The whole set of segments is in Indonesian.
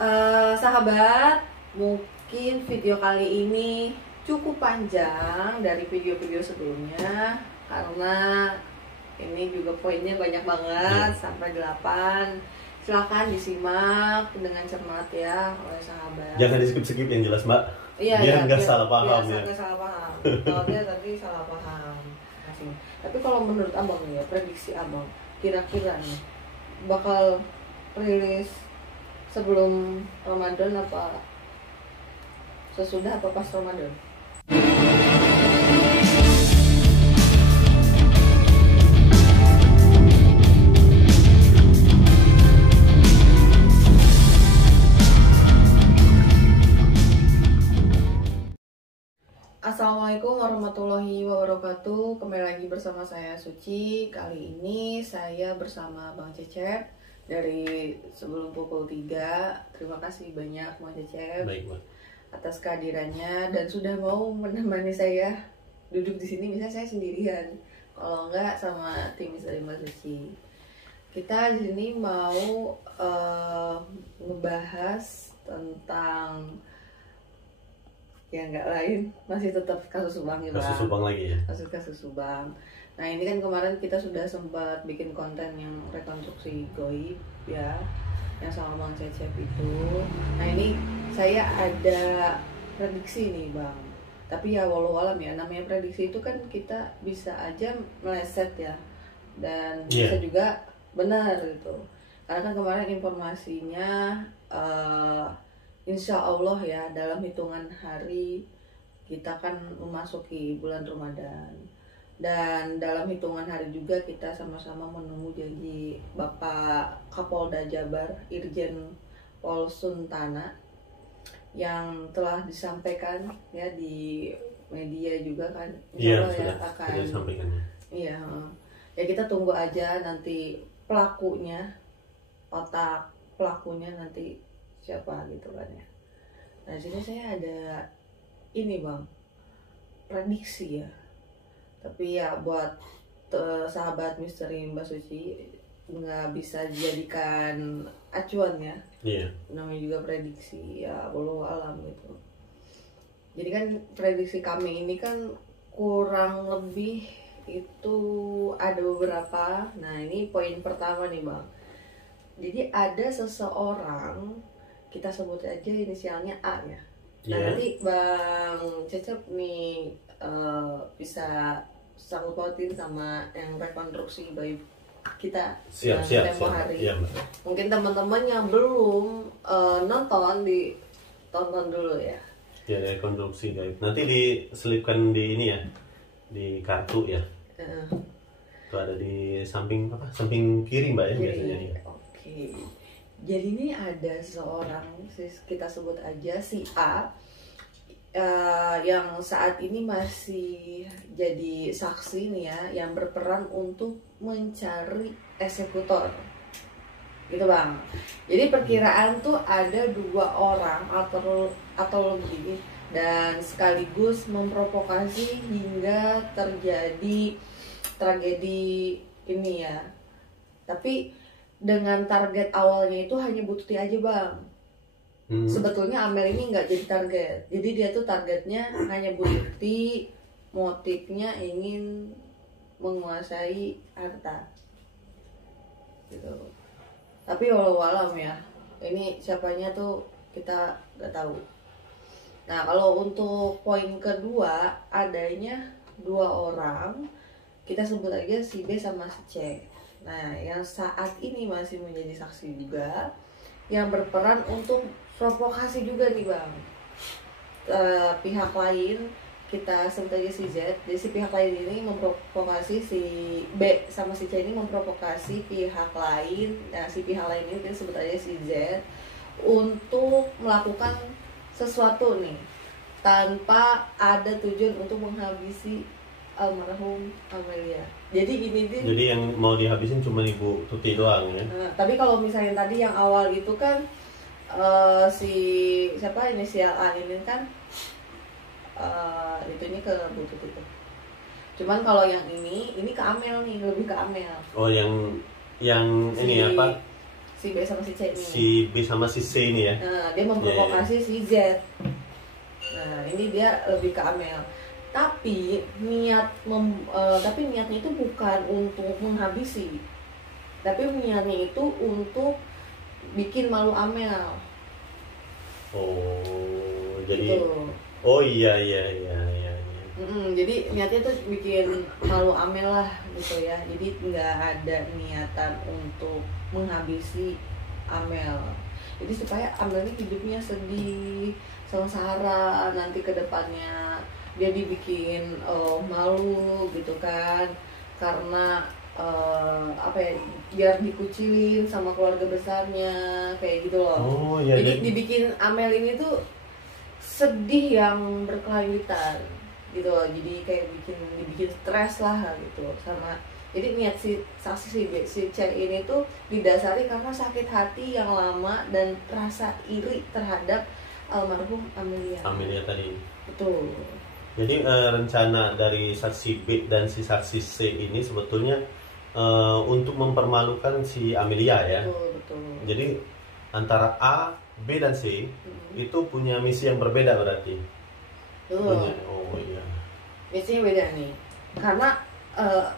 Sahabat, mungkin video kali ini cukup panjang dari video-video sebelumnya karena ini juga poinnya banyak banget sampai 8. Silahkan disimak dengan cermat ya oleh sahabat. Jangan di skip-skip yang jelas Mbak. Iya, biar nggak salah paham ya. Nggak salah paham. Kalau dia tadi salah paham. Tapi kalau menurut abang nih ya, prediksi abang kira-kira nih bakal rilis sebelum Ramadan apa sesudah apa pas Ramadan? Assalamualaikum warahmatullahi wabarakatuh. Kembali lagi bersama saya Suci. Kali ini saya bersama Bang Cecep dari sebelum pukul 3. Terima kasih banyak Bang Cecep. Baik, Bang. Atas kehadirannya dan sudah mau menemani saya duduk di sini. Misalnya saya sendirian, kalau enggak sama tim dari Mbak Suci. Kita di sini mau ngebahas tentang ya nggak lain, masih tetap kasus Subang ya Bang. Kasus Subang lagi ya? Kasus Subang. Nah ini kan kemarin kita sudah sempat bikin konten yang rekonstruksi goib ya, yang sama Bang Cecep itu. Nah ini saya ada prediksi nih Bang. Tapi ya walau alam ya, namanya prediksi itu kan kita bisa aja meleset ya. Dan bisa juga benar gitu. Karena kan kemarin informasinya Insya Allah ya dalam hitungan hari kita kan memasuki bulan Ramadan. Dan dalam hitungan hari juga kita sama-sama menunggu janji Bapak Kapolda Jabar Irjen Pol Suntana yang telah disampaikan ya di media juga kan. Iya, sudah disampaikan. Iya. Ya kita tunggu aja nanti pelakunya, otak pelakunya nanti siapa gitu kan ya. Nah sini saya ada ini Bang, prediksi ya. Tapi ya buat sahabat misteri Mbak Suci nggak bisa dijadikan acuan ya. Iya. Namanya juga prediksi ya, walau alam gitu. Jadi kan prediksi kami ini kan kurang lebih itu ada beberapa. Nah ini poin pertama nih Bang. Jadi ada seseorang, kita sebut aja inisialnya A ya. Nah nanti Bang Cecep nih bisa sangkut pautin sama yang rekonstruksi bayi kita siap. tempo hari. Iya, mungkin teman-teman yang belum nonton ditonton dulu ya. Ya rekonstruksi gaib. Nanti diselipkan di ini ya, di kartu ya. Itu ada di samping apa? Samping kiri Mbak ya biasanya ya. Oke. Jadi ini ada seorang, kita sebut aja si A, yang saat ini masih jadi saksi nih ya, yang berperan untuk mencari eksekutor, gitu Bang. Jadi perkiraan tuh ada 2 orang atau lebih dan sekaligus memprovokasi hingga terjadi tragedi ini ya. Tapi dengan target awalnya itu hanya Bukti aja Bang. Sebetulnya Amel ini nggak jadi target. Jadi dia tuh targetnya hanya Bukti, motifnya ingin menguasai harta. Gitu. Tapi walau alam ya, ini siapanya tuh kita nggak tahu. Nah kalau untuk poin kedua adanya 2 orang, kita sebut aja si B sama si C. Nah, yang saat ini masih menjadi saksi juga, yang berperan untuk provokasi juga nih Bang. Pihak lain, kita sebut aja si Z. Jadi si pihak lain ini memprovokasi si B sama si C ini memprovokasi pihak lain. Nah, si pihak lain ini kita sebut aja si Z untuk melakukan sesuatu nih tanpa ada tujuan untuk menghabisi almarhum Amelia. Jadi ini dia. Jadi yang mau dihabisin cuma Ibu Tuti doang ya. Tapi kalau misalnya tadi yang awal itu kan si siapa inisial A ini kan itunya ke Bu Tuti itu. Cuman kalau yang ini ke Amel nih, lebih ke Amel. Oh yang ini apa? si B sama si C ini. Si B sama si C ini ya. Nah, dia memprovokasi si Z. Nah, ini dia lebih ke Amel. Tapi tapi niatnya itu bukan untuk menghabisi. Tapi niatnya itu untuk bikin malu Amel. Oh, jadi gitu. Oh iya. Jadi niatnya tuh bikin malu Amel lah gitu ya. Jadi nggak ada niatan untuk menghabisi Amel. Jadi supaya Amel ini hidupnya sedih, sengsara nanti ke depannya dia dibikin malu gitu kan, karena biar dikucilin sama keluarga besarnya kayak gitu loh. Oh, iya, jadi dibikin Amel ini tuh sedih yang berkelanjutan gitu loh. Jadi kayak dibikin stres lah gitu sama. Jadi niat si C ini tuh didasari karena sakit hati yang lama dan rasa iri terhadap almarhum Amelia. Amelia tadi. Betul. Jadi rencana dari saksi B dan si saksi C ini sebetulnya untuk mempermalukan si Amelia ya. Betul. Jadi antara A, B dan C itu punya misi yang berbeda berarti. Punya. Oh iya. Misinya beda nih. Karena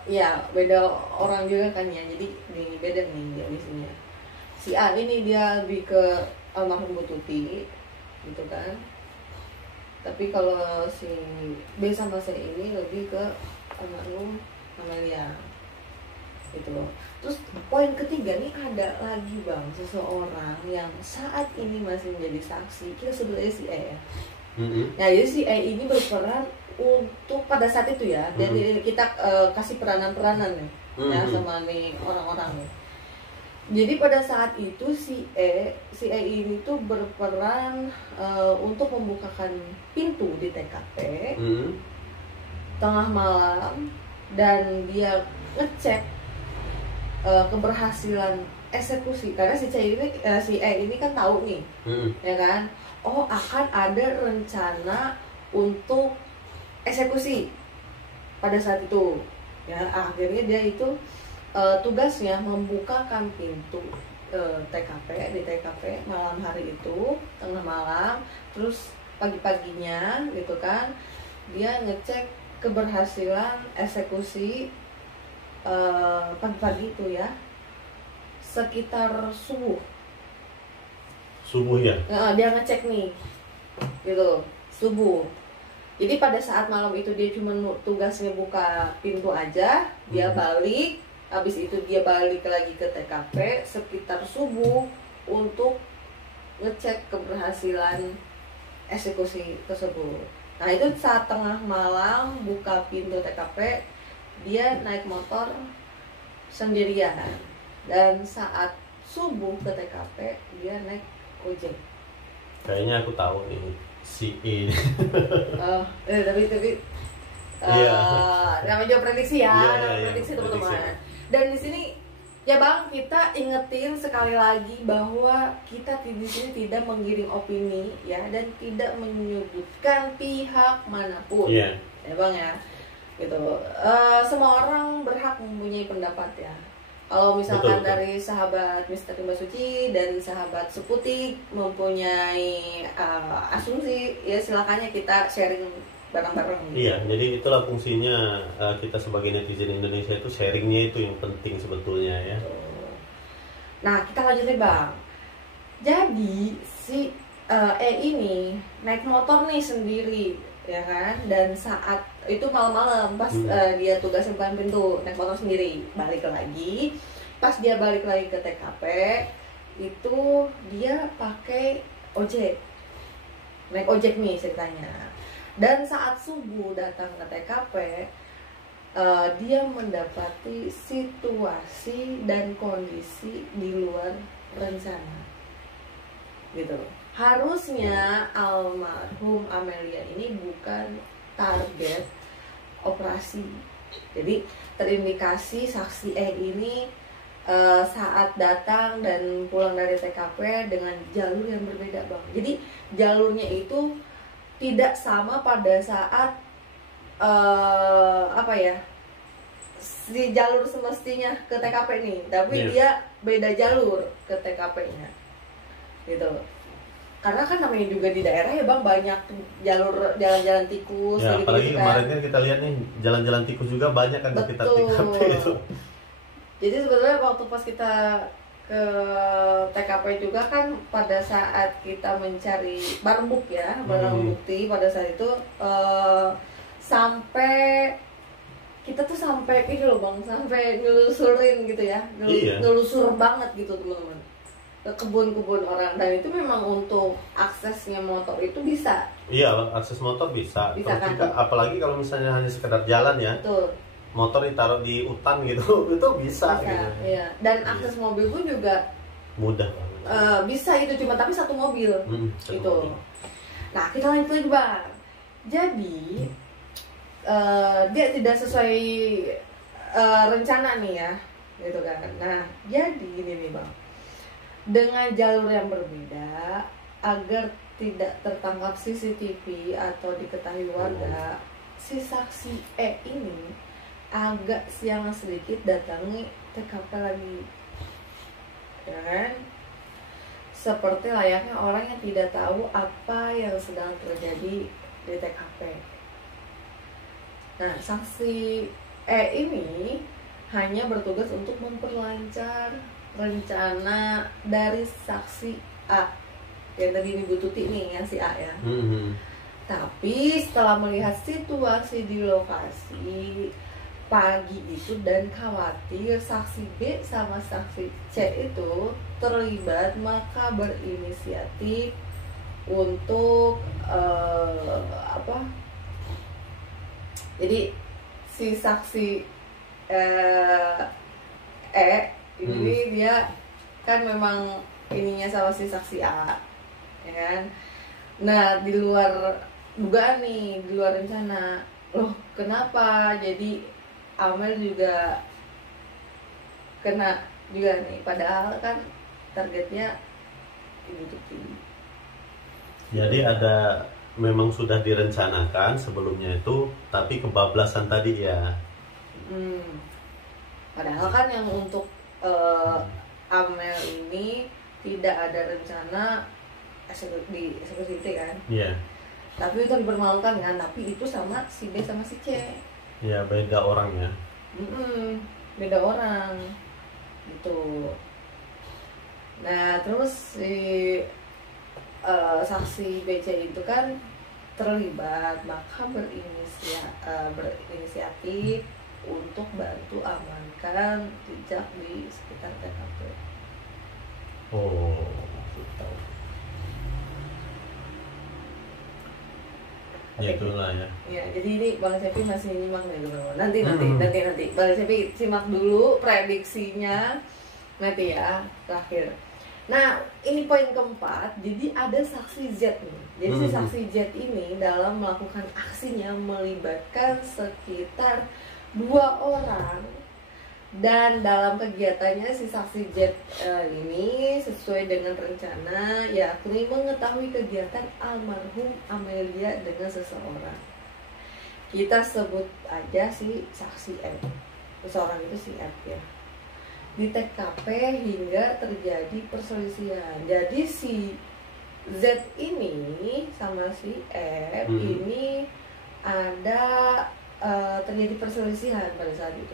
ya beda orang juga kan ya. Jadi ini beda nih dia misinya. Si A ini dia lebih ke almarhum Bu Tuti gitu kan. Tapi kalau si B sama C ini lebih ke almarhum Amelia gitu. Terus poin ketiga nih ada lagi Bang, seseorang yang saat ini masih menjadi saksi. Kita sebutnya si E ya. Nah, jadi si E ini berperan untuk pada saat itu ya. Jadi kita kasih peranan-peranan nih ya sama nih orang-orang nih. Jadi pada saat itu si E ini tuh berperan untuk membukakan pintu di TKP tengah malam, dan dia ngecek keberhasilan eksekusi karena si E ini kan tahu nih, ya kan, oh akan ada rencana untuk eksekusi pada saat itu, ya akhirnya dia itu tugasnya membukakan pintu di TKP malam hari itu tengah malam, terus pagi-paginya gitu kan dia ngecek keberhasilan eksekusi pagi-pagi itu ya, sekitar subuh ya. Dia ngecek nih gitu subuh. Jadi pada saat malam itu dia cuma tugasnya buka pintu aja, dia balik. Habis itu dia balik lagi ke TKP sekitar subuh untuk ngecek keberhasilan eksekusi tersebut. Nah itu saat tengah malam buka pintu TKP, dia naik motor sendirian. Dan saat subuh ke TKP dia naik ojek. Kayaknya aku tahu nih si E. Tapi namanya juga prediksi ya, prediksi teman-teman. Dan di sini ya Bang, kita ingetin sekali lagi bahwa kita di sini tidak menggiring opini ya, dan tidak menyudutkan pihak manapun. Ya Bang ya. Gitu. Semua orang berhak mempunyai pendapat ya. Kalau misalkan betul. Dari sahabat Misteri Mbak Suci dan sahabat Seputik mempunyai asumsi, ya silakannya kita sharing bareng-bareng. Iya, jadi itulah fungsinya kita sebagai netizen Indonesia itu, sharingnya itu yang penting sebetulnya ya. Nah, kita lanjut nih Bang. Jadi si E ini naik motor nih sendiri, ya kan? Dan saat itu malam-malam pas dia tugasnya bukan pintu, naik motor sendiri, balik lagi. Pas dia balik lagi ke TKP, itu dia pakai ojek, naik ojek nih ceritanya. Dan saat subuh datang ke TKP, dia mendapati situasi dan kondisi di luar rencana, gitu. Harusnya almarhum Amelia ini bukan target operasi. Jadi terindikasi saksi E ini saat datang dan pulang dari TKP dengan jalur yang berbeda Bang. Jadi jalurnya itu tidak sama pada saat si jalur semestinya ke TKP nih, tapi dia beda jalur ke TKP-nya gitu. Karena kan namanya juga di daerah ya bang, banyak jalur jalan-jalan tikus ya, gitu, apalagi kan. Kemarin kan kita lihat nih jalan-jalan tikus juga banyak kan di sekitar TKP itu. Jadi sebenarnya waktu pas kita ke TKP juga kan, pada saat kita mencari barang bukti ya, barang bukti pada saat itu sampai kita tuh sampai ini loh bang, sampai ngelusurin gitu ya, ngelusur banget gitu teman-teman, ke kebun-kebun orang. Dan itu memang untuk aksesnya motor itu bisa. Iya, akses motor bisa. Bisa kan? Juga, apalagi kalau misalnya hanya sekedar jalan ya. Betul. Motor ditaruh di hutan gitu, itu bisa gitu. Iya. Dan akses mobil pun juga mudah banget. Bisa itu, cuma tapi satu mobil. Gitu. Nah, kita lanjut lagi bang. Jadi dia tidak sesuai rencana nih ya, gitu kan. Nah, jadi gini nih bang, dengan jalur yang berbeda agar tidak tertangkap CCTV atau diketahui warga, si saksi E ini agak siang sedikit datangi TKP lagi, ya kan? Seperti layaknya orang yang tidak tahu apa yang sedang terjadi di TKP. Nah, saksi E ini hanya bertugas untuk memperlancar rencana dari saksi A yang tadi Ibu Tuti nih ya, si A ya. Tapi setelah melihat situasi di lokasi pagi itu dan khawatir saksi B sama saksi C itu terlibat, maka berinisiatif untuk jadi si saksi E ini dia kan memang ininya sama si saksi A, ya kan? Nah, di luar dugaan nih, di luar rencana. Loh, kenapa? Jadi Amel juga kena juga nih, padahal kan targetnya Ibu Tuti. Jadi ada, memang sudah direncanakan sebelumnya itu, tapi kebablasan tadi ya. Padahal kan yang untuk Amel ini tidak ada rencana di eksekusi kan. Iya. Tapi itu dipermalukan kan, tapi itu sama si B sama si C. Ya, beda orang ya. Beda orang gitu. Nah, terus si saksi BC itu kan terlibat, maka berinisiatif untuk bantu amankan jejak di sekitar TKP. Oh, Gitu. Ya itulah ya. Ya, jadi ini Bang Cepi masih nyimak nih teman-teman. Nanti Bang Cepi simak dulu prediksinya nanti ya, terakhir. Nah, ini poin keempat. Jadi ada saksi Z nih. Jadi si saksi Z ini dalam melakukan aksinya melibatkan sekitar 2 orang. Dan dalam kegiatannya si saksi Z ini sesuai dengan rencana, yakni mengetahui kegiatan almarhum Amelia dengan seseorang. Kita sebut aja si saksi M. Seseorang itu si F ya. Di TKP hingga terjadi perselisihan. Jadi si Z ini sama si F ini ada terjadi perselisihan pada saat itu.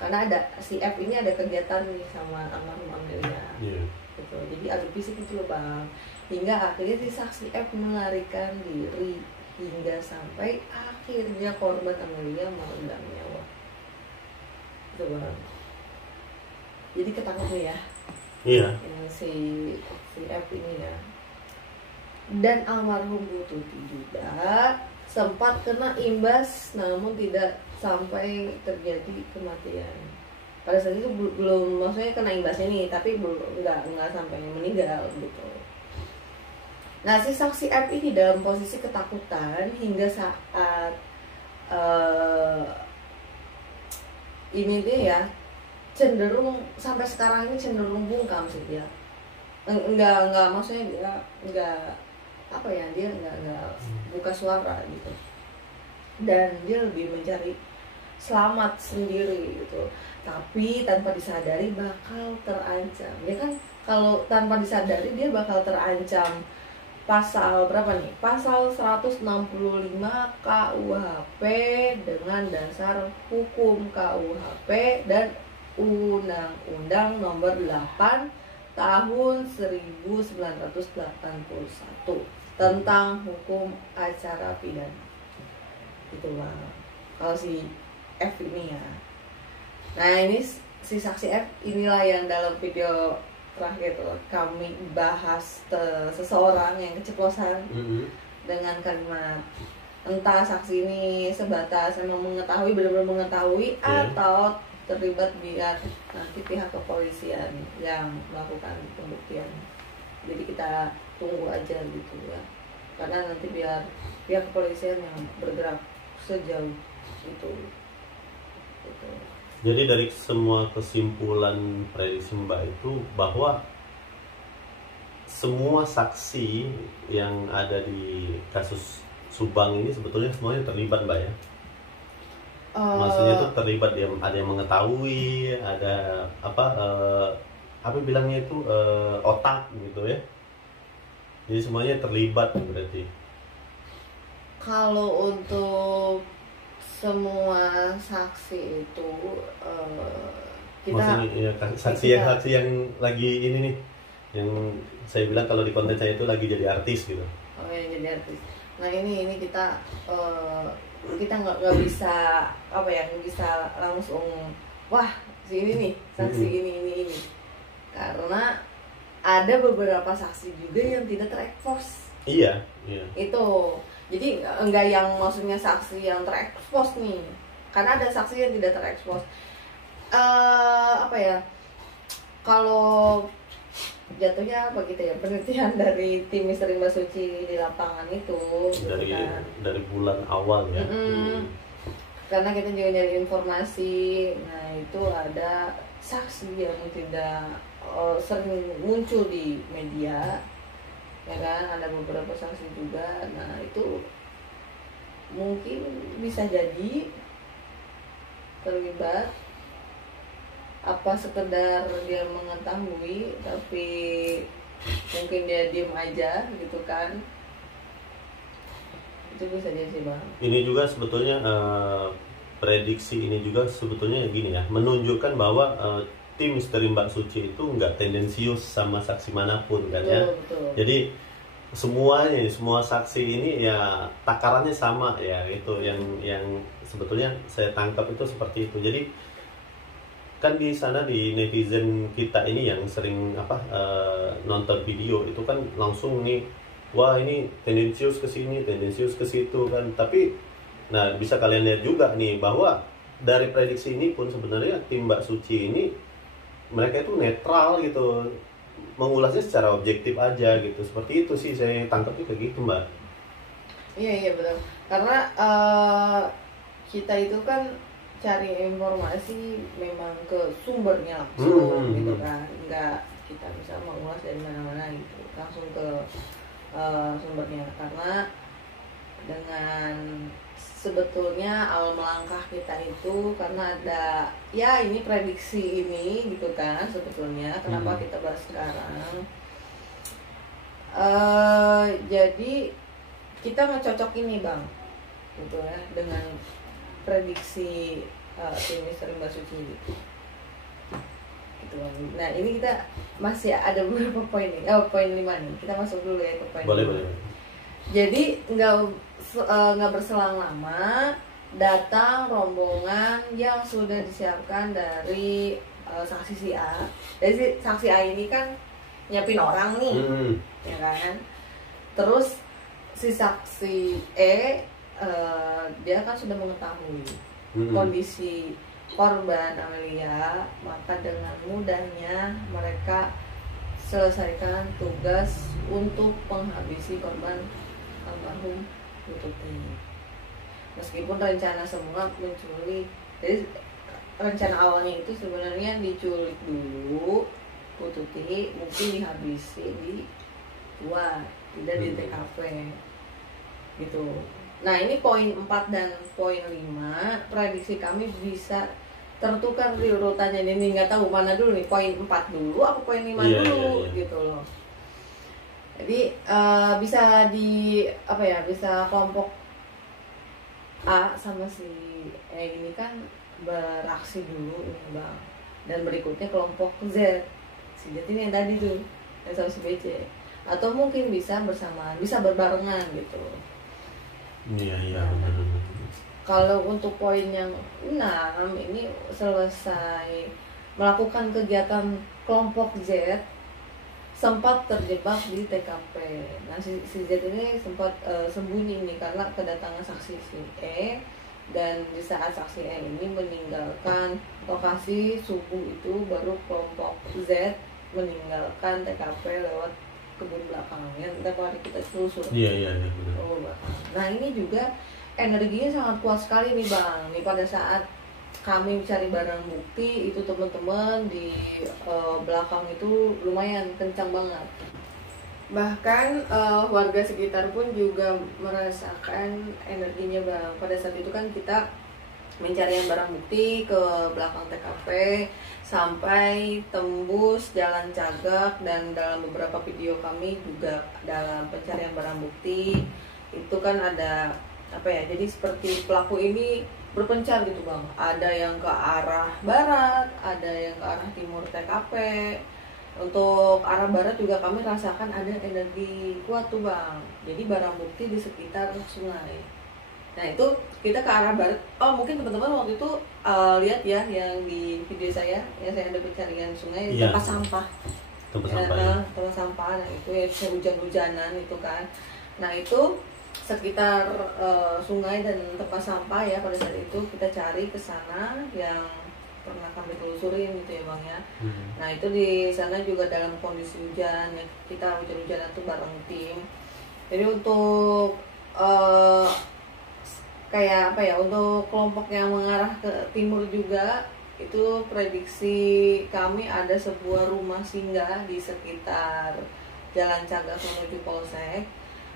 Karena ada si F ini ada kegiatan nih sama almarhum Amelia. Gitu. Jadi adu fisik itu loh bang. Hingga akhirnya si saksi F melarikan diri hingga sampai akhirnya korban Amelia meregang nyawa. Itu bang. Jadi ketangkep nih ya. Iya. Si F ini ya. Dan almarhum Bu Tuti juga sempat kena imbas, namun tidak sampai terjadi kematian. Pada saat itu belum, maksudnya kena imbasnya nih, tapi belum nggak sampai meninggal gitu. Nah, si saksi F ini dalam posisi ketakutan hingga saat ini dia ya cenderung sampai sekarang ini cenderung bungkam sih dia. Enggak maksudnya dia enggak apa ya, dia enggak buka suara gitu. Dan dia lebih mencari selamat sendiri gitu, tapi tanpa disadari bakal terancam. Ya kan, kalau tanpa disadari dia bakal terancam pasal berapa nih? Pasal 165 KUHP dengan dasar hukum KUHP dan Undang-Undang Nomor 8 Tahun 1981 tentang hukum acara pidana. Itu Bang. Kalau si F ini ya. Nah, ini si saksi F inilah yang dalam video terakhir kami bahas seseorang yang keceplosan dengan kalimat, entah saksi ini sebatas emang mengetahui, benar-benar mengetahui, atau terlibat biar nanti pihak kepolisian yang melakukan pembuktian. Jadi kita tunggu aja gitu ya, karena nanti biar pihak kepolisian yang bergerak sejauh itu gitu. Jadi dari semua kesimpulan prediksi Mbak itu bahwa semua saksi yang ada di kasus Subang ini sebetulnya semuanya terlibat Mbak ya? Maksudnya itu terlibat, dia ada yang mengetahui, ada apa bilangnya itu otak gitu ya? Jadi semuanya terlibat berarti. Kalau untuk semua saksi itu kita maksudnya ya, saksi yang lagi ini nih, yang saya bilang kalau di konten saya itu lagi jadi artis gitu. Oh, yang jadi artis. Nah ini kita nggak bisa nggak bisa langsung wah si ini nih saksi ini karena ada beberapa saksi juga yang tidak terekspos. Iya. Itu jadi enggak yang maksudnya saksi yang terekspos nih, karena ada saksi yang tidak terekspos. Kalau jatuhnya apa gitu ya, penelitian dari tim Misteri Mbak Suci di lapangan itu dari bulan awal ya. Karena kita juga nyari informasi, nah itu ada saksi yang tidak sering muncul di media, ya kan, ada beberapa saksi juga. Nah itu mungkin bisa jadi terlibat, apa sekedar dia mengetahui tapi mungkin dia diem aja gitu kan. Itu bisa jadi sih Bang. Ini juga sebetulnya prediksi ini juga sebetulnya gini ya, menunjukkan bahwa tim Misteri Mbak Suci itu nggak tendensius sama saksi manapun kan ya. Betul. Jadi semua saksi ini ya takarannya sama ya, itu yang sebetulnya saya tangkap itu seperti itu. Jadi kan di sana di netizen kita ini yang sering nonton video itu kan langsung nih, wah ini tendensius ke sini, tendensius ke situ kan. Tapi nah bisa kalian lihat juga nih bahwa dari prediksi ini pun sebenarnya tim Mbak Suci ini mereka itu netral gitu, mengulasnya secara objektif aja gitu. Seperti itu sih saya tangkapnya kayak gitu Mbak. Iya betul. Karena kita itu kan cari informasi memang ke sumbernya langsung gitu kan, nggak kita bisa mengulas dari mana-mana gitu, langsung ke sumbernya. Karena dengan sebetulnya awal melangkah kita itu karena ada ya ini prediksi ini gitu kan sebetulnya kenapa kita bahas sekarang. Jadi kita ngecocok ini Bang gitu ya dengan prediksi tim Misteri Mbak Suci gitu. Nah ini kita masih ada beberapa poin nih, poin 5 nih, kita masuk dulu ya ke poin. Boleh. Jadi nggak berselang lama datang rombongan yang sudah disiapkan dari saksi si A. Jadi saksi A ini kan nyiapin orang nih, ya kan. Terus si saksi E dia kan sudah mengetahui kondisi korban Amelia, maka dengan mudahnya mereka selesaikan tugas untuk menghabisi korban almarhum Tuti. Meskipun rencana semua menculik, jadi rencana awalnya itu sebenarnya diculik dulu Tuti, mungkin dihabisi di luar, tidak di TKP gitu. Nah ini poin 4 dan poin 5 prediksi kami bisa tertukar di urutannya. Ini nggak tahu mana dulu nih, poin 4 dulu apa poin 5 dulu gitu loh. Jadi bisa di apa ya, bisa kelompok A sama si E ini kan beraksi dulu ini bang, dan berikutnya kelompok Z, si Z ini yang tadi tuh yang sama si BC, atau mungkin bisa bersamaan, bisa berbarengan gitu. Iya benar. Kalau untuk poin yang 6 ini selesai melakukan kegiatan kelompok Z sempat terjebak di TKP. Nah si Z ini sempat sembunyi nih karena kedatangan saksi si E, dan di saat saksi E ini meninggalkan lokasi subuh itu baru kelompok Z meninggalkan TKP lewat kebun belakang yang tadi kita telusur. Iya benar. Nah ini juga energinya sangat kuat sekali nih bang. Nih pada saat kami mencari barang bukti itu teman-teman di belakang itu lumayan kencang banget. Bahkan warga sekitar pun juga merasakan energinya bang. Pada saat itu kan kita mencari barang bukti ke belakang TKP sampai tembus jalan Cagak, dan dalam beberapa video kami juga dalam pencarian barang bukti itu kan ada apa ya, jadi seperti pelaku ini berpencar gitu bang, ada yang ke arah barat, ada yang ke arah timur TKP. Untuk arah barat juga kami rasakan ada energi kuat tuh bang, jadi barang bukti di sekitar sungai. Nah itu kita ke arah barat. Oh mungkin teman-teman waktu itu lihat ya yang di video saya yang saya ada pencarian sungai, tempat sampah. Tempat sampah. Nah itu ya hujan-hujanan itu kan. Nah itu sekitar sungai dan tempat sampah ya, pada saat itu kita cari ke sana yang pernah kami telusurin gitu ya bang ya. Nah itu di sana juga dalam kondisi hujan ya, kita hujan-hujanan tuh bareng tim. Jadi untuk kayak apa ya, untuk kelompok yang mengarah ke timur juga itu prediksi kami ada sebuah rumah singgah di sekitar Jalan Cagak menuju Polsek.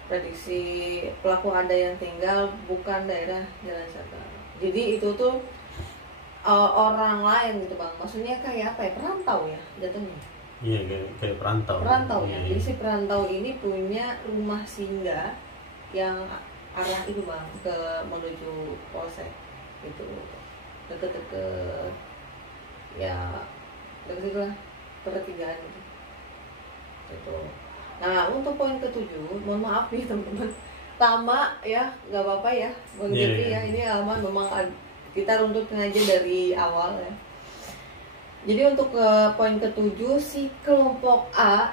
Prediksi pelaku ada yang tinggal bukan daerah Jalan Cagak. Jadi itu tuh orang lain gitu bang, maksudnya kayak apa ya, perantau ya jatuhnya. Iya kayak perantau ya. Jadi si perantau ini punya rumah singgah yang arah itu bang ke menuju Polsek gitu, deket-deket ya, deket lah pertigaan gitu. Nah untuk poin ke-7, mohon maaf nih teman-teman lama ya, nggak apa-apa ya bang Jeffrey ya, ini halaman memang kita runtutin aja dari awal ya. Jadi untuk poin ke-7 si kelompok A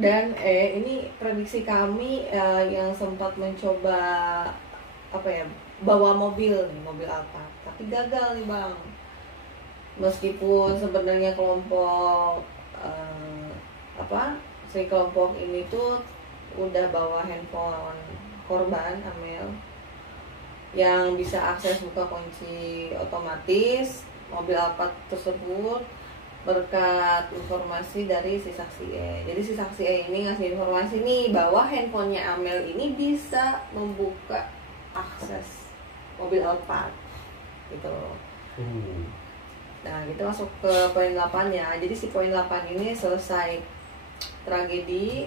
dan E ini prediksi kami yang sempat mencoba apa ya, bawa mobil apa, tapi gagal nih bang. Meskipun sebenarnya kelompok si kelompok ini tuh udah bawa handphone korban Amel yang bisa akses buka kunci otomatis mobil Alphard tersebut berkat informasi dari si saksi E. Jadi si saksi E ini ngasih informasi nih bahwa handphonenya Amel ini bisa membuka akses mobil Alphard gitu. Nah kita masuk ke poin 8 ya. Jadi si poin 8 ini selesai tragedi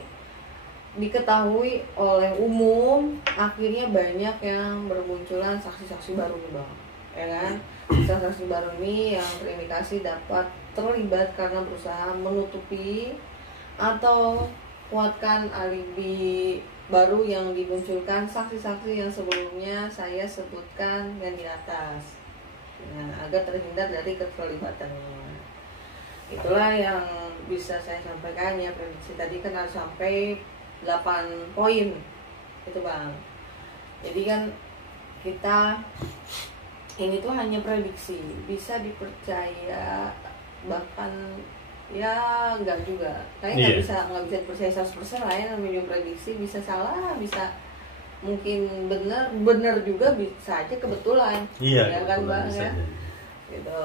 diketahui oleh umum, akhirnya banyak yang bermunculan saksi-saksi baru nih bang, ya kan? Saksi baru ini yang terindikasi dapat terlibat karena berusaha menutupi atau kuatkan alibi baru yang dimunculkan saksi-saksi yang sebelumnya saya sebutkan yang di atas. Nah, agar terhindar dari keterlibatannya. Itulah yang bisa saya sampaikan ya, prediksi tadi kan harus sampai 8 poin itu bang. Jadi kan kita ini tuh hanya prediksi, bisa dipercaya bahkan ya enggak juga. Kayaknya nggak bisa dipercaya 100% lah ya, namanya prediksi, bisa salah, bisa mungkin benar juga, bisa aja kebetulan. Ya kan bang ya. Gitu.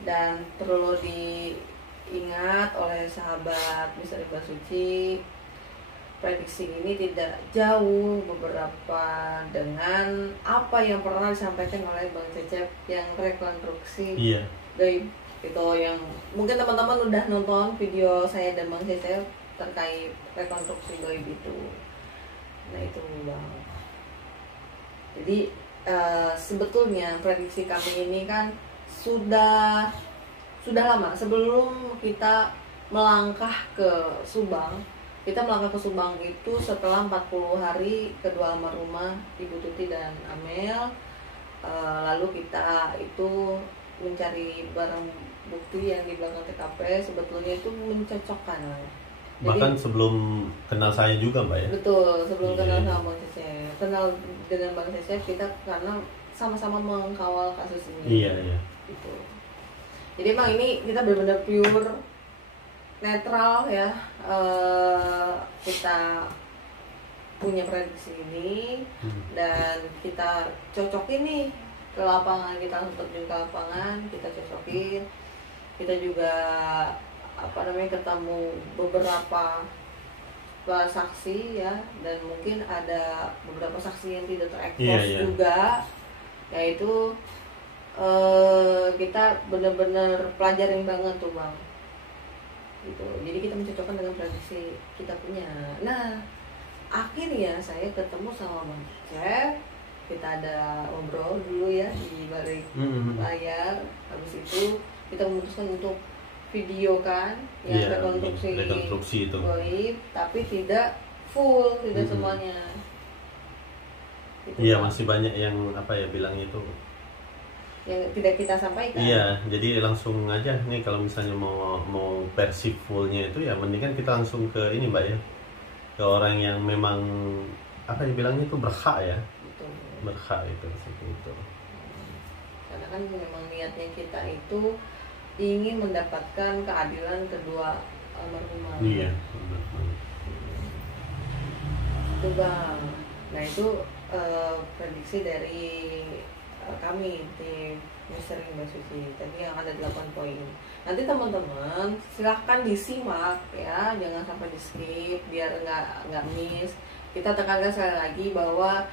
Dan perlu diingat oleh sahabat Misteri Basuci, prediksi ini tidak jauh beberapa dengan apa yang pernah disampaikan oleh Bang Cecep yang rekonstruksi gaib itu, yang mungkin teman-teman udah nonton video saya dan Bang Cecep terkait rekonstruksi gaib itu. Nah itu Bang. Jadi sebetulnya prediksi kami ini kan sudah lama sebelum kita melangkah ke Subang. Kita melangkah ke Subang itu setelah 40 hari kedua almarhumah Ibu Tuti dan Amel. Lalu kita itu mencari barang bukti yang di belakang TKP, sebetulnya itu mencocokkan. Bahkan sebelum kenal saya juga Mbak ya? Betul, sebelum kenal sama Bang Cecep. Kenal dengan Bang Cecep kita karena sama-sama mengkawal kasus ini. Iya. Gitu. Jadi emang ini kita benar-benar pure netral ya, kita punya prediksi ini dan kita cocokin nih ke lapangan, kita langsung terjun ke lapangan, kita cocokin, kita juga ketemu beberapa saksi ya, dan mungkin ada beberapa saksi yang tidak terekspos juga, yaitu kita benar-benar pelajarin banget tuh Bang. Gitu. Jadi kita mencocokkan dengan prediksi kita punya. Nah, akhirnya saya ketemu sama Bang Cecep. Kita ada ngobrol dulu ya di balik layar. Habis itu kita memutuskan untuk video kan yang rekonstruksi itu gaib, tapi tidak full, tidak semuanya. Iya, masih banyak yang bilang itu yang tidak kita sampaikan. Iya, jadi langsung aja nih kalau misalnya mau versi fullnya itu ya mendingan kita langsung ke ini Mbak ya, ke orang yang memang bilangnya itu berhak ya. Betul. Berhak itu seperti itu. Karena kan memang niatnya kita itu ingin mendapatkan keadilan kedua almarhumah. Iya. Itu Bang. Nah itu prediksi dari kami tim Misteri Mbak Suci tadi yang ada 8 poin. Nanti teman-teman silahkan disimak ya, jangan sampai di skip biar nggak miss. Kita tekankan sekali lagi bahwa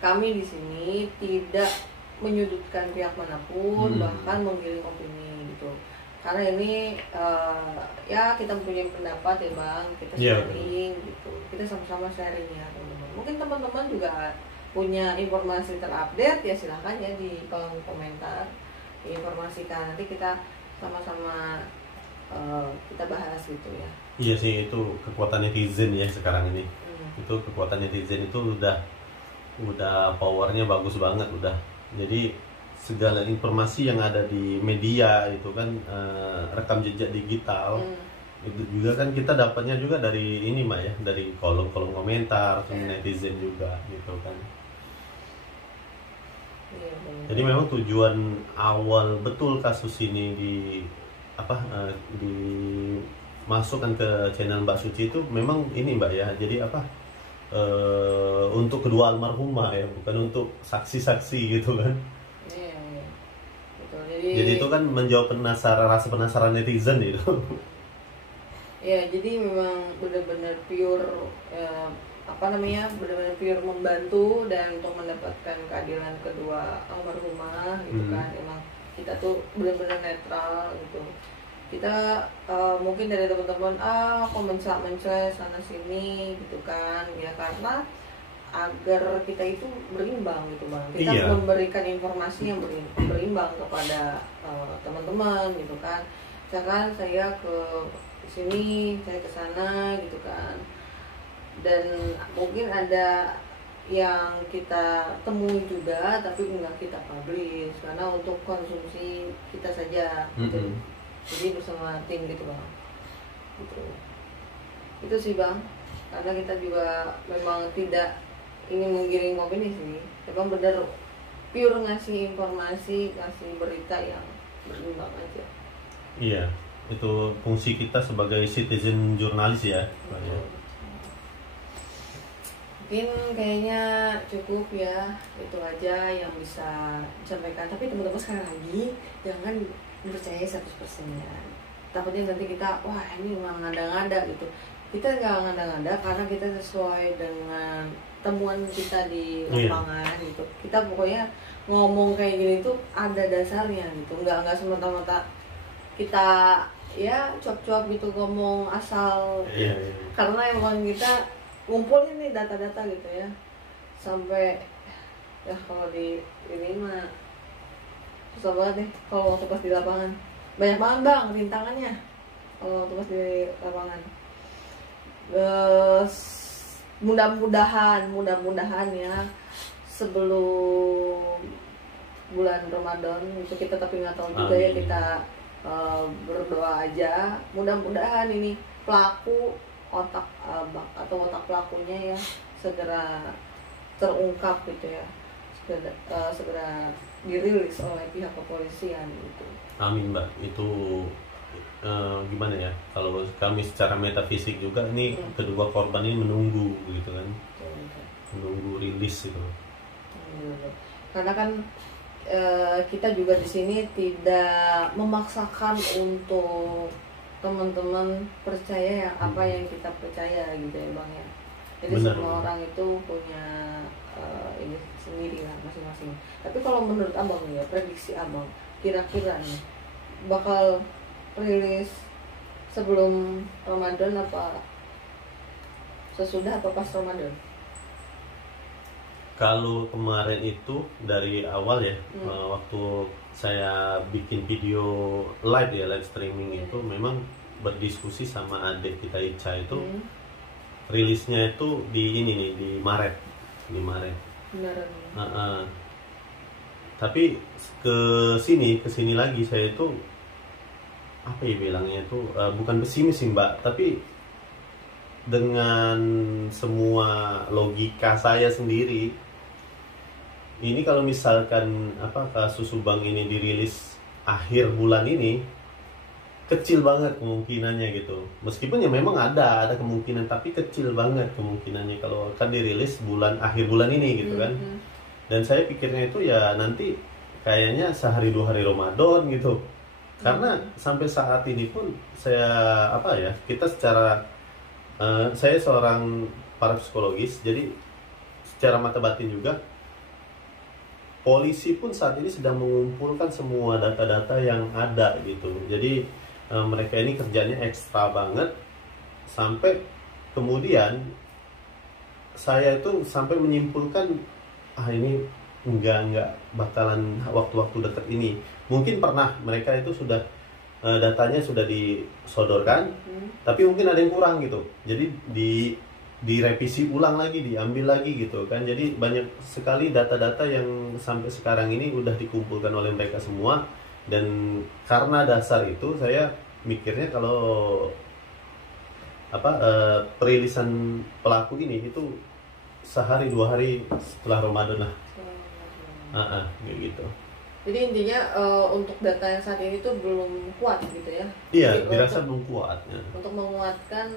kami di sini tidak menyudutkan pihak manapun, bahkan menggiring opini gitu. Karena ini ya kita punya pendapat ya Bang, kita sharing gitu. Kita sama-sama sharing ya teman-teman. Mungkin teman-teman juga punya informasi terupdate ya silahkan ya di kolom komentar diinformasikan, nanti kita sama-sama kita bahas gitu ya. Iya sih, itu kekuatan netizen ya sekarang ini. Itu kekuatan netizen itu udah powernya bagus banget udah. Jadi segala informasi yang ada di media itu kan rekam jejak digital itu juga kan kita dapatnya juga dari ini Mbak ya, dari kolom komentar netizen juga gitu kan. Jadi memang tujuan awal betul kasus ini dimasukkan ke channel Mbak Suci itu memang ini Mbak ya. Jadi untuk kedua almarhumah ya, bukan untuk saksi-saksi gitu kan. Iya. Betul. Jadi itu kan menjawab rasa penasaran netizen itu. Ya, jadi memang benar-benar pure benar-benar pure membantu dan untuk mendapatkan keadilan kedua almarhumah gitu kan. Emang kita tuh benar-benar netral gitu. Kita mungkin dari teman-teman mencela sana sini gitu kan ya, karena agar kita itu berimbang gitu Bang. Kita memberikan informasi yang berimbang kepada teman-teman gitu kan. Misalkan saya ke sini, saya ke sana gitu kan. Dan mungkin ada yang kita temui juga tapi enggak kita publish karena untuk konsumsi kita saja gitu. Jadi bersama tim gitu Bang. Gitu. Itu sih Bang. Karena kita juga memang tidak ingin menggiring opini sih. Memang benar pure ngasih informasi, ngasih berita yang berimbang aja. Iya, itu fungsi kita sebagai citizen jurnalis ya. Mungkin kayaknya cukup ya, itu aja yang bisa disampaikan. Tapi teman-teman sekali lagi jangan percaya 100% ya. Takutnya nanti kita wah ini memang ngada-ngada gitu. kita nggak ngada-ngada karena kita sesuai dengan temuan kita di lapangan gitu. Kita pokoknya ngomong kayak gini tuh ada dasarnya gitu, nggak semata-mata kita ya cuap-cuap gitu ngomong asal. Karena emang kita ngumpulin nih data-data gitu ya, sampai ya kalau di ini mah susah banget nih kalau waktu pas di lapangan. Banyak banget bang rintangannya kalau waktu pas di lapangan. Mudah-mudahan ya sebelum bulan Ramadan itu kita, tapi nggak tahu juga ya, kita berdoa aja mudah-mudahan ini pelaku otak pelakunya ya segera terungkap gitu ya, segera dirilis oleh pihak kepolisian gitu. Amin Mbak. Itu gimana ya, kalau kami secara metafisik juga ini kedua korban ini menunggu gitu kan, menunggu rilis gitu. Karena kan kita juga di sini tidak memaksakan untuk teman-teman percaya yang apa yang kita percaya gitu ya bang ya. Jadi benar, semua orang itu punya ini sendiri lah masing-masing. Tapi kalau menurut abang ya, prediksi abang kira-kira nih bakal rilis sebelum Ramadan apa sesudah atau pas Ramadan? Kalau kemarin itu dari awal ya, waktu saya bikin video live ya, live streaming itu memang berdiskusi sama adik kita Ica itu, rilisnya itu di ini nih, di Maret. Tapi ke sini lagi saya itu apa ya bilangnya itu, bukan pesimis sih Mbak, tapi dengan semua logika saya sendiri, ini kalau misalkan kasus Subang ini dirilis akhir bulan ini, kecil banget kemungkinannya gitu. Meskipun ya memang ada kemungkinan, tapi kecil banget kemungkinannya kalau akan dirilis akhir bulan ini gitu kan. Dan saya pikirnya itu ya nanti kayaknya sehari 2 hari Ramadan gitu. Karena sampai saat ini pun saya kita secara saya seorang parapsikologis, jadi secara mata batin juga polisi pun saat ini sedang mengumpulkan semua data-data yang ada gitu. Jadi mereka ini kerjanya ekstra banget, sampai kemudian saya itu sampai menyimpulkan ini enggak bakalan waktu-waktu dekat ini. Mungkin pernah mereka itu sudah datanya sudah disodorkan, tapi mungkin ada yang kurang gitu. Jadi direvisi ulang lagi, diambil lagi gitu kan. Jadi banyak sekali data-data yang sampai sekarang ini udah dikumpulkan oleh mereka semua. Dan karena dasar itu saya mikirnya kalau perilisan pelaku ini itu sehari 2 hari setelah Ramadan lah. Kayak gitu. Jadi intinya untuk data yang saat ini tuh belum kuat gitu ya? Iya, dirasa belum kuat ya. Untuk menguatkan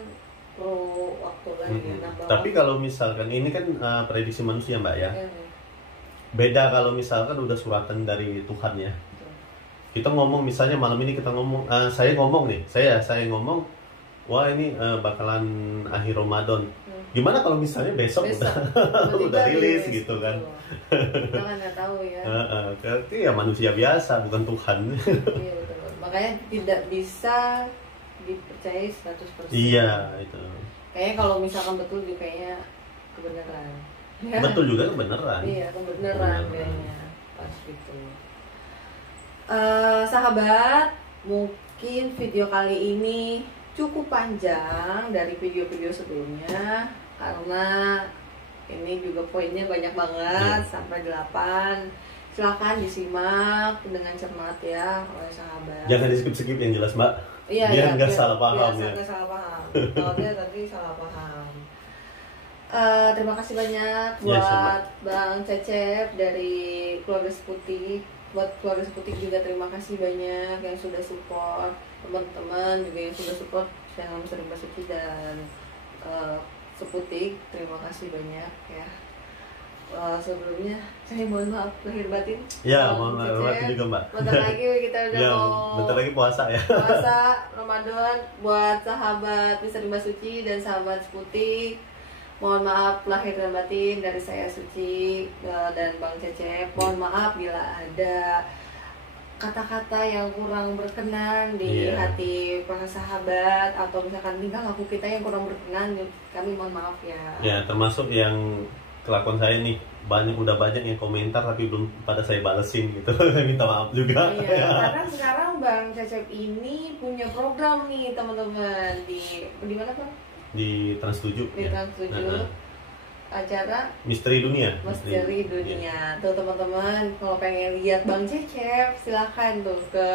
perlu waktu lagi. Tapi kalau misalkan ini kan prediksi manusia Mbak ya. Beda kalau misalkan udah suratan dari Tuhan ya. Kita ngomong misalnya malam ini kita ngomong, saya ngomong nih, saya ngomong, wah ini bakalan akhir Ramadan. Gimana kalau misalnya besok udah rilis gitu kan? Kita kan nggak tahu ya. Berarti ya manusia biasa, bukan Tuhan. Iya betul. Makanya tidak bisa dipercayai 100%. Iya itu. Kayaknya kalau misalkan betul juga kayaknya kebenaran. Betul juga kebenaran. Iya kebenaran kayaknya pas gitu. Sahabat, mungkin video kali ini cukup panjang dari video-video sebelumnya karena ini juga poinnya banyak banget, sampai 8. Silakan disimak dengan cermat ya oleh sahabat. Jangan di-skip yang jelas Mbak. Iya, biar nggak salah paham ya. Nggak salah paham. Kalau dia tadi salah paham. Terima kasih banyak buat Bang Cecep dari Keluarga Seputih. Buat Keluarga Seputih juga terima kasih banyak yang sudah support, teman-teman juga yang sudah support channel Sering Basuki dan Seputih. Terima kasih banyak ya. sebelumnya saya mohon maaf lahir batin. Ya, mohon maaf juga Mbak. Bentar lagi kita udah Ya, mau bentar lagi puasa ya. puasa Ramadan. Buat sahabat Misteri Mbak Suci dan sahabat Putih, mohon maaf lahir dan batin dari saya Suci dan Bang Cecep. Mohon maaf bila ada kata-kata yang kurang berkenan di hati para sahabat, atau misalkan tingkah laku kita yang kurang berkenan, kami mohon maaf ya. Ya, termasuk yang kelakuan saya nih, udah banyak yang komentar tapi belum pada saya balesin gitu. Minta maaf juga. Iya, karena sekarang Bang Cecep ini punya program nih teman-teman di mana Bang? Di Trans 7. Di Trans 7. Acara Misteri Dunia. Misteri Dunia. Tuh teman-teman, kalau pengen lihat Bang Cecep, silahkan tuh ke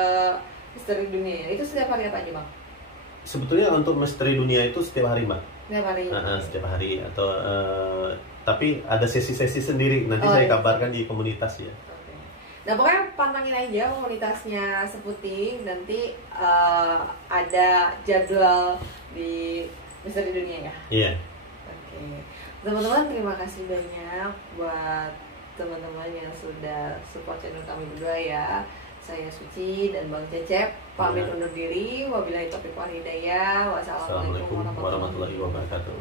Misteri Dunia. Itu setiap hari apa aja Bang? Sebetulnya untuk Misteri Dunia itu setiap hari Mbak. Setiap hari. Setiap hari atau tapi ada sesi-sesi sendiri. Nanti saya kabarkan di komunitas ya. Okay. Nah pokoknya pantangin aja komunitasnya Seputing. Nanti ada jadwal di Misteri Dunia ya. Iya. Oke. Teman-teman, terima kasih banyak buat teman-teman yang sudah support channel kami berdua ya. Saya Suci dan Bang Cecep pamit undur diri. Wabillahi taufiq wal hidayah. Wassalamualaikum warahmatullahi wabarakatuh.